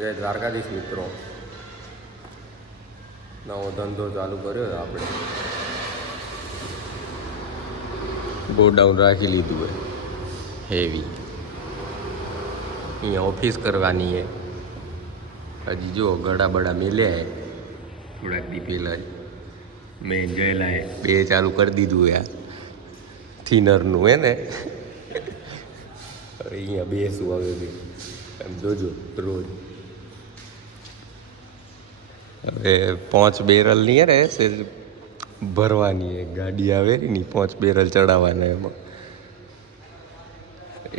જય દ્વારકાધીશ મિત્રો, નવો ધંધો ચાલુ કર્યો આપણે. ગોડાઉન રાખી લીધું હોય હેવી. અહીંયા ઓફિસ કરવાની હે. હજી જો ગળા બડા મેલ્યા હે. થોડાક દી પહેલા જ મેં જોયેલા હે. બે ચાલુ કરી દીધું યાર થિનરનું હે ને. અહીંયા બેસું આવે બી એમ જોજો રોજ. હવે 5 બેરલની યાર છે ભરવાની એક ગાડી આવે ને 5 બેરલ ચડાવવાના એમાં.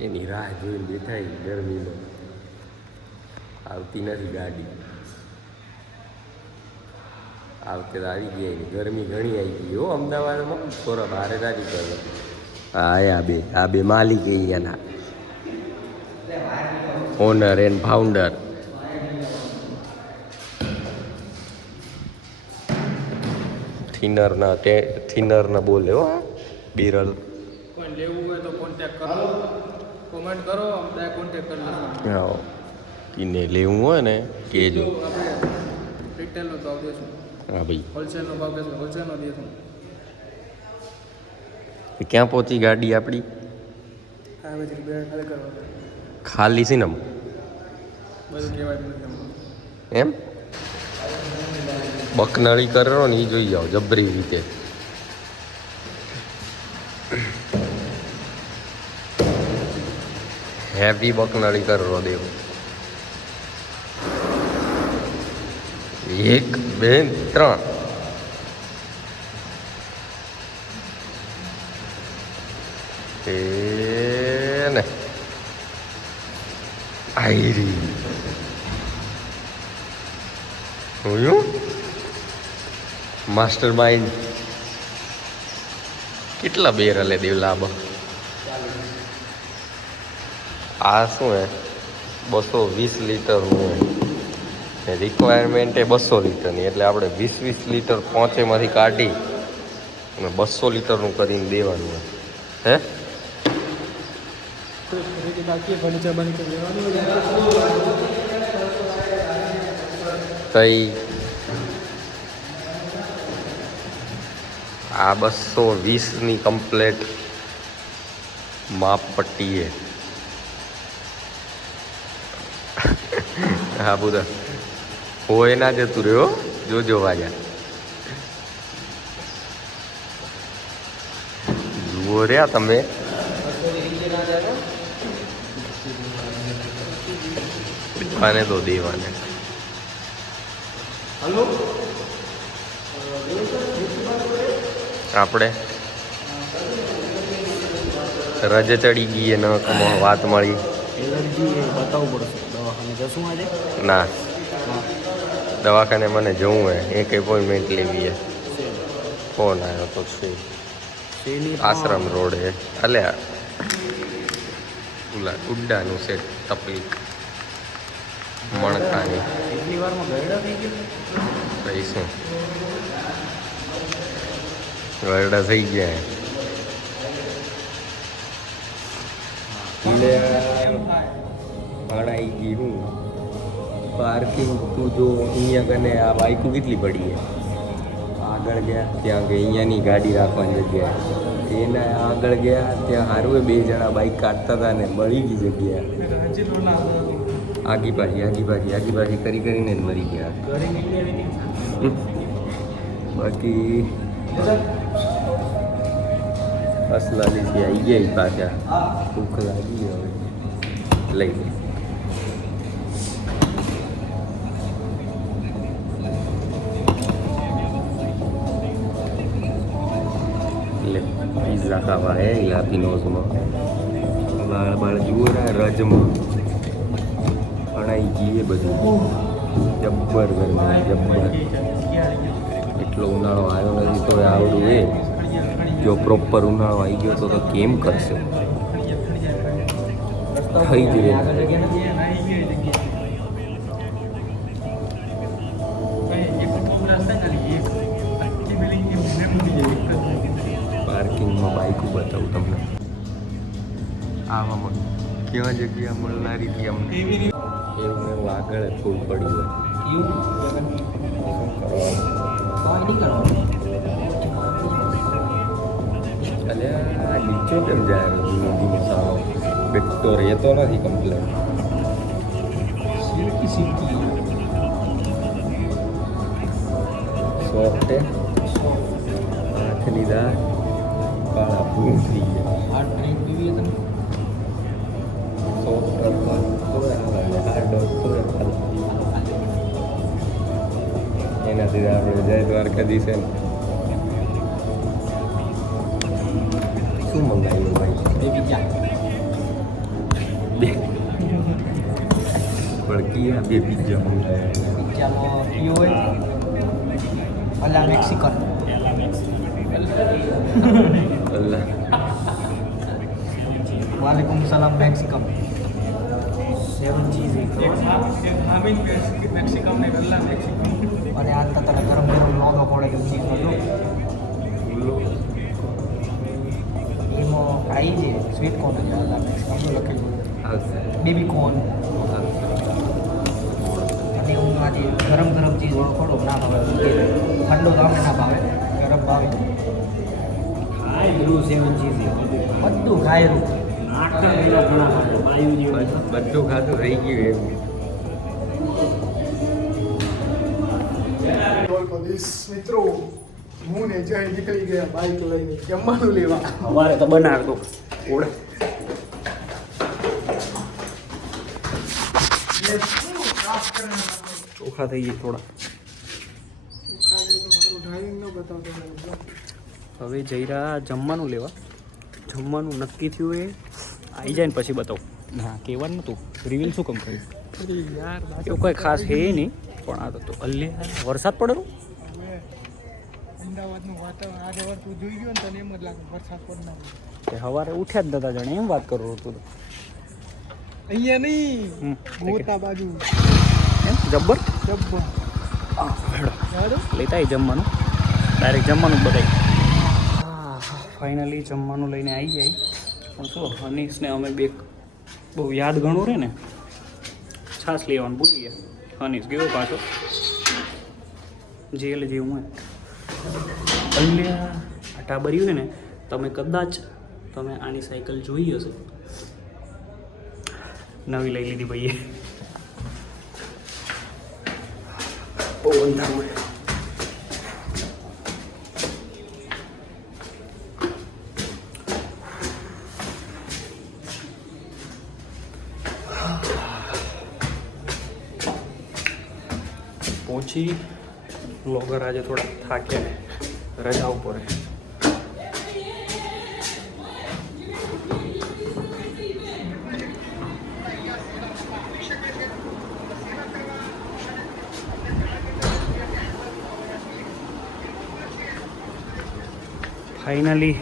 એની રાહ જોઈને બેઠા ગરમીમાં. આવતી નથી ગાડી. આવતે તો આવી ગઈ. ગરમી ઘણી આવી ગઈ હો અમદાવાદમાં. થોડા ભારે રાજી કરે. હા આ બે માલિક અહીંયાના ઓનર એન્ડ ફાઉન્ડર. થિનરના બોલે હો બેરલ. કોઈ લેવું હોય તો કોન્ટેક્ટ કરો, કોમેન્ટ કરો, આપણે કોન્ટેક્ટ કરી લઈશું. હા, કિને લેવું હોય ને કહેજો. રિટેલનો ભાવ દેશું. હા ભાઈ, હોલસેલનો ભાવ દેશું, હોલસેલનો દેશું. ક્યાં પહોંચી ગાડી આપણી? આવે છે બે ખાલી કરવા. ખાલી છે ને બધું કહેવાય નથી એમ. બકનળી કરો ને એ જોઈ જાઓ જબરી રીતે. હેવી બકનળી કરો દેવો. 1 2 3 ને આયરી જોયું. Master mind. કેટલા બેરલે દેવ લાભ? આ શું હે 220 લીટરનું હે. રિક્વાયરમેન્ટ એ 200 લીટરની, એટલે આપણે 20 લીટર પહોંચેમાંથી કાઢી અને 200 લીટરનું કરીને દેવાનું હે. તઈ આ 220ની કમ્પ્લેટ માપ પટ્ટી હે. હા બધા હોય ના જતું રહ્યો. જોજો વાજા જુઓ રહ્યા તમે. આને તો દેવાને. આપણે રજે ચડી ગઈ ન વાત મળી. ના દવાખાને મને જવું હે. એક એપોઇન્ટમેન્ટ લેવી હે. ફોન આવ્યો તો છે આશ્રમ રોડ હે. અલ્યા ઓલા ગુડ્ડાનું છે તકલીફ મણકાની. કઈ શું ગરડા થઈ ગયા ભણાઈ ગઈ. હું પાર્કિંગ તું જો અહીંયા કને આ બાઇકો કેટલી પડી છે. આગળ ગયા ત્યાં કે અહીંયાની ગાડી રાખવાની જગ્યાએ એના આગળ ગયા ત્યાં હારું 2 જણા બાઇક કાઢતા હતા ને મળી ગઈ જગ્યા. આગી પાછી કરીને જ મરી ગયા. બાકી અસલાલીથી આવી ગયા પાછા. ભૂખ લાગી હવે લઈ ગઈ. એટલે પીઝા ખાવા હે લાપીનોઝમાં. બાળ જુઓ ને રજમાં ભણાઈ ગઈ બધું. જબ્બર ગરમી જબ્બર. એટલો ઉનાળો આવ્યો નથી તો આવડું એ. જો પ્રોપર ઉનાળો આવી ગયો તો કેમ કરશે? થઈ જ રહે. પાર્કિંગમાં બાઇક બતાવું તમને. આવામાં કેવા જગ્યા મળનારી હતી અમને. એવું આગળ ફૂલ પડ્યું હોય શું કરવાનું અલ્યા નીચો કેમ જાય ધીમે ધીમે સારો બેટો રહેતો નથી કમ્પ્લેટ સોફ્ટ હાથની દાળ કાળા ભૂમ થઈ ગયા સોફ્ટ એનાથી આપણે જય દ્વારકાધીશ છે ને શું મંગાવ્યું ભાઈ પડકી આ બે પિઝા મંગાવ્યા મેક્સિકન અલ્લાહ वालेकुम सलाम मैक्सिकम 7 चीज़ें મેક્સિકમ ને ગલ્લા મેક્સિકમ અને આ તને ગરમ ગરમ લોગો પડે કે ચીઝ બધું એમાં ખાઈ છે સ્વીટ કોર્ન જ આવે મેક્સિકમનું લખેલું બેબી કોર્ન અને હું આજે ગરમ ગરમ ચીઝ વાળો ખોડો ના ભાવે ઠંડો તો આપણે ના ભાવે ગરમ ભાવે ખાય 7 ચીઝ બધું ખાયેલું બધું ખાતું રહી ગયું એમ મિત્રો હું ને જય નીકળી ગયા બાઈક લઈને જમવાનું લેવા અમારે તો બનાવતો ઓળે ચોખા થઈ ગયા થોડા ડ્રાઇવિંગ ન બતાવતો હવે જઈ રહ્યા જમવાનું લેવા જમવાનું નક્કી થયું એ આવી જાય ને પછી બતાવું ના કહેવાનું નહોતું રિવીલ શું કમ કર્યું યાર એવું કોઈ ખાસ છે નહીં પણ આ તો અલ્યા વરસાદ પડેલો અમદાવાદનું વાતાવરણ આજે વાર તું જોઈ ગયો ને તને એમ જ લાગે વરસાદ પડનાર તે સવારે ઉઠ્યા જ નતા જાણે એમ વાત કરું તું અહીંયા નહીં ગોતા બાજુ એમ જબ્બર જબ્બર લેતા જમવાનું ડાયરેક્ટ જમવાનું જ બતાવી ફાઇનલી જમવાનું લઈને આવી જાય પણ શું હનીશને અમે બે બહુ યાદ ઘણું રહે ને છાશ લેવાનું ભૂલી ગયા હનીશ ગયો પાછો જેલ જેવું હોય અલ્યા આ ટાબર્યું છે ને તમે કદાચ તમે આની સાયકલ જોઈ હશે નવી લઈ લીધી ભાઈએ બહુ અંધારું હોય પહોંચી બ્લોગર આજે થોડા થાક્યા રજા ઉપર ફાઇનલી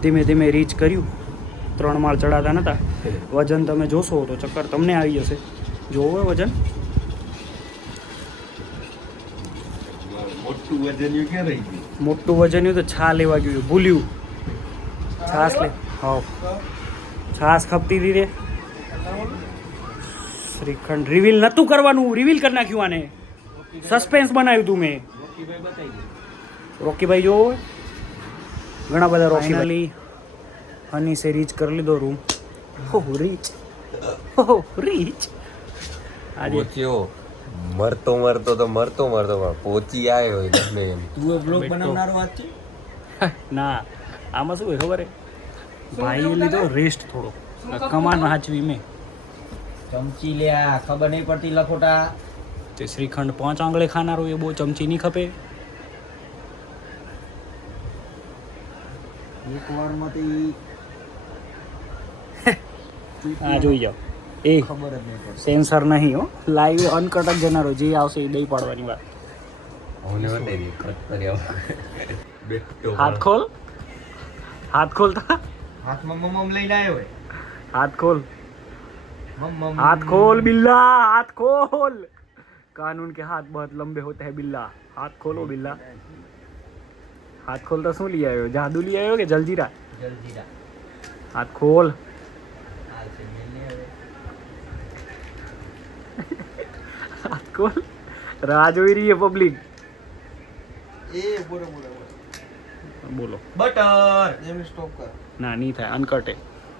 ધીમે ધીમે રીચ કર્યું 3 માળ ચડાતા નહોતા વજન તમે જોશો તો ચક્કર તમને આવી જશે જોવો વજન મોટું વજન તો છા લેવા ગયું ભૂલ્યું છાસ લે હા છાસ ખપતી હતી રે શ્રીખંડ રિવીલ નહોતું કરવાનું રિવીલ કરી નાખ્યું આને સસ્પેન્સ બનાવ્યું તું મેં રોકીભાઈ જોવો ઘણા બધા રોકીભાઈ હનીસે રીચ કરી લીધો રૂમ રીચ આજે પહોંચ્યો મરતો પણ પહોંચી આવ્યો ગમે એમ તું બ્લોગ બનાવનારો વાત છે ના આમાં શું હોય ખબર હે ભાઈએ લીધો રેસ્ટ થોડો કમાન હાચવી મેં ચમચી લ્યા ખબર નહીં પડતી લખોટા તે શ્રીખંડ 5 આંગળે ખાનારો એ બહુ ચમચી નહીં ખપે એક વારમાંથી આ જોઈ જાઓ એ ખબર જ નહીં પડતી સેન્સર નહીં હો લાઈવ અનકટ જ જનારો જે આવશે એ દઈ પાડવાની વાત હાથ ખોલ તા હાથમાં મમ લઈને આવ્યો હોય હાથ ખોલ મમ हाथ खोल बिल्ला हाथ खोल कानून के हाथ बहुत लंबे होते हैं बिल्ला हाथ खोलो बिल्ला हाथ खोल तो शू लिया आयो जादू लिया आयो के जलजीरा જલજીરા हाथ खोल હાલ છે મેલને હવે ખોલ રાહ જોઈ રહી છે પબ્લિક. બોલો. બટર. ના નહીં થાય અનકટે.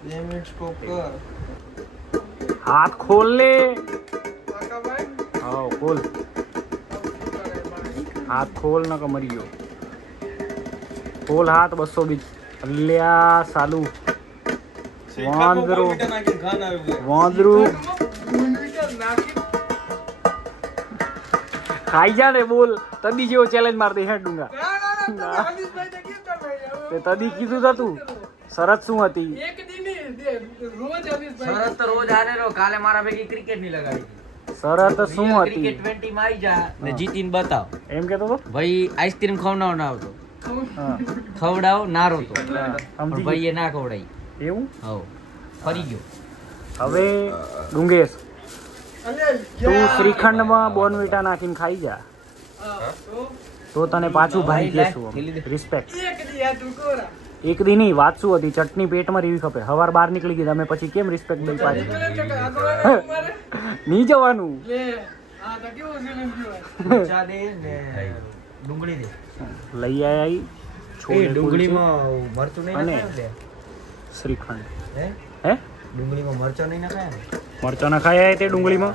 2 મિનિટ સ્ટોપ કર. હાથ ખોલ લે. કાકાભાઈ, હા ખોલ. હાથ ખોલ ન મરી ગયો. ખોલ હાથ 220. અલ્યા સાલું વાંદરો વાંદરું ખાઈ જા ને. બોલ તદી જેવો ચેલેન્જ મારતી હે ડુંગા. હરીશભાઈ ને કીધું ભાઈ, હવે તે તદી કીધું તું શરત શું હતી? એક દી નહીં, રોજ હરીશભાઈ સરસ તો રોજ હારે રહો. કાલે મારા ભેગી ક્રિકેટ ની લગાડી. શરત શું હતી? ક્રિકેટ 20 માં આવી જા ને જીતીને બતાવ. એમ કેતો તો ભાઈ આઈસ્ક્રીમ ખવડાવ ના આવતો. હા ખવડાવ ના રોતો. સમજી ભાઈ એ ના ખવડાવી. એવું. હવ ફરી ગયો. હવે ડુંગેશ અલ્યા, તું શ્રીખંડમાં બોર્નવિટા નાખીને ખાઈ જા તો તને પાછું ભાઈ કહેશું. રિસ્પેક્ટ. એક દી આ તું કોરા. એક દી નહીં વાત શું હતી? ચટણી પેટમાં રેવી ખપે. હવાર બહાર નીકળી ગઈ તમે પછી કેમ રિસ્પેક્ટ દઈ પાછી? નીકળે છે કે આગળ મારે? નહીં જવાનું. લે, આ તો કેવું challenge કહેવાય. મરચાં દે ને ડુંગળી દે. લઈ આયા ઈ એ છોલે ડુંગળીમાં મરચું નહીં અને નાખાય ને? કુલચે, શ્રીખંડ. હે હે ડુંગળીમાં મરચાં નહીં નાખાય ને? મરચાં ના ખાયા તે ડુંગળીમાં?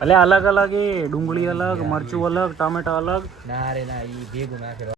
એટલે અલગ અલગ એ ડુંગળી અલગ, મરચું અલગ, ટામેટા અલગ. ના રે ના ઈ ભેગું નાખે.